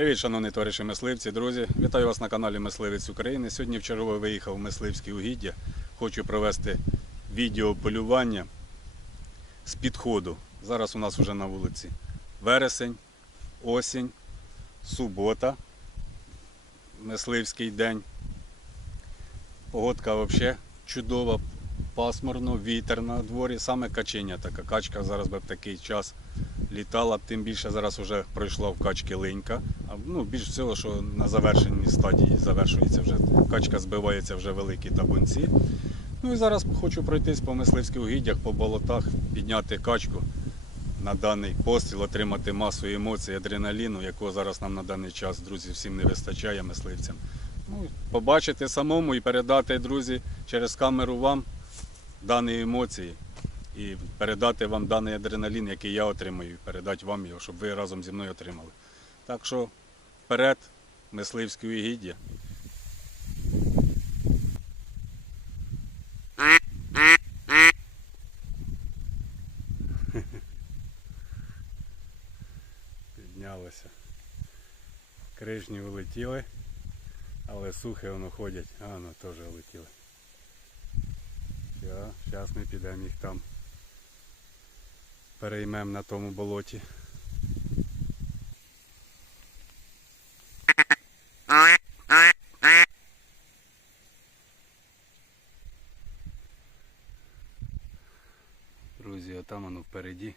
Привіт, шановні товариші мисливці, друзі! Вітаю вас на каналі Мисливець України. Сьогодні в чергове виїхав в мисливські угіддя. Хочу провести відео полювання з підходу. Зараз у нас вже на вулиці вересень, осінь, субота, мисливський день. Погодка взагалі чудова, пасмурно, вітер на дворі, саме качення така. Качка зараз би в такий час літала, тим більше зараз вже пройшла в качки линька. А, ну, більш всього, що на завершеній стадії завершується вже качка, збивається вже великі табунці. Ну і зараз хочу пройтись по мисливських угіддях, по болотах, підняти качку на даний постріл, отримати масу емоцій, адреналіну, якого зараз нам на даний час, друзі, всім не вистачає мисливцям. Ну, побачити самому і передати, друзі, через камеру вам дані емоції і передати вам даний адреналін, який я отримую, передати вам його, щоб ви разом зі мною отримали. Так що вперед, мисливські угіддя. Піднялося. Крижні улетіли, але сухи воно ходять, а воно теж улетіли. Зараз ми підемо їх там переймемо на тому болоті. Друзі, отам воно впереді,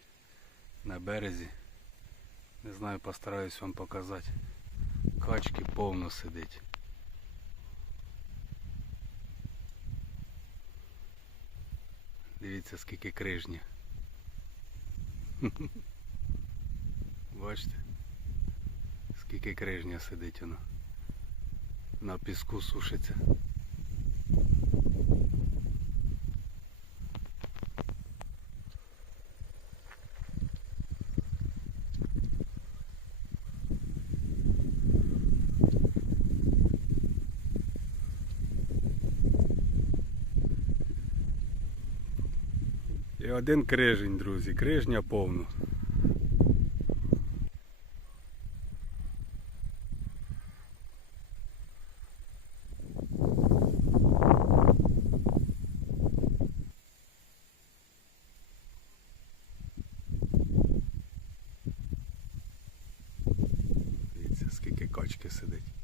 на березі. Не знаю, постараюсь вам показати. Качки повно сидить. Дивіться скільки крижня. Бачите? Скільки крижня сидить воно. На піску сушиться. І один крижень, друзі, крижня повну. Дивіться, скільки качки сидить.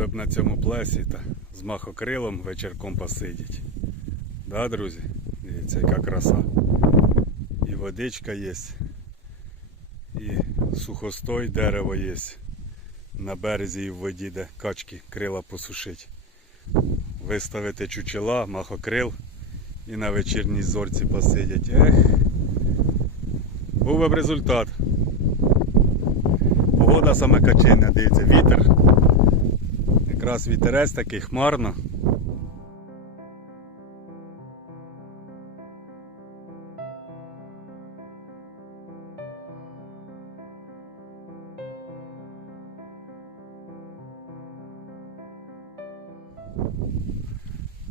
Ех, б на цьому плесі та з махокрилом вечірком посидіть. Да, друзі? Дивіться, яка краса. І водичка є, і сухостой дерево є на березі і в воді, де качки крила посушить. Виставити чучела, махокрил і на вечірній зорці посидять. Ех, був би результат. Погода саме качина, дивіться, вітер. Якраз вітерець такий хмарно.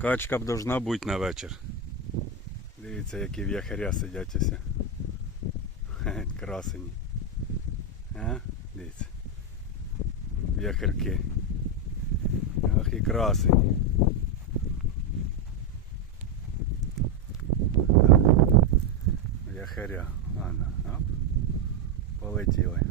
Качка б должна бути на вечір. Дивіться, які в'яхаря сидять усе. Красені. А? Дивіться. В'яхарки. Ах Яхаря. Ладно, оп. Полетіли.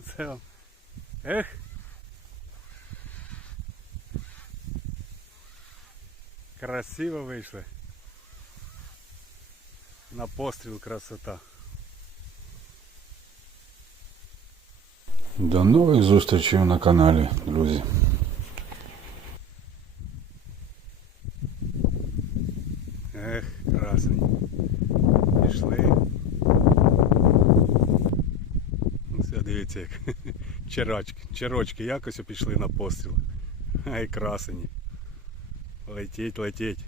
Це эх. Красиво вийшли. На постріл красота. До нових зустрічей на каналі, друзі. Ех, красень. Пішли. Ну, Все, дивіться, як черочки, черочки якось пішли на постріл. Ай, красені. Летіть, летіть.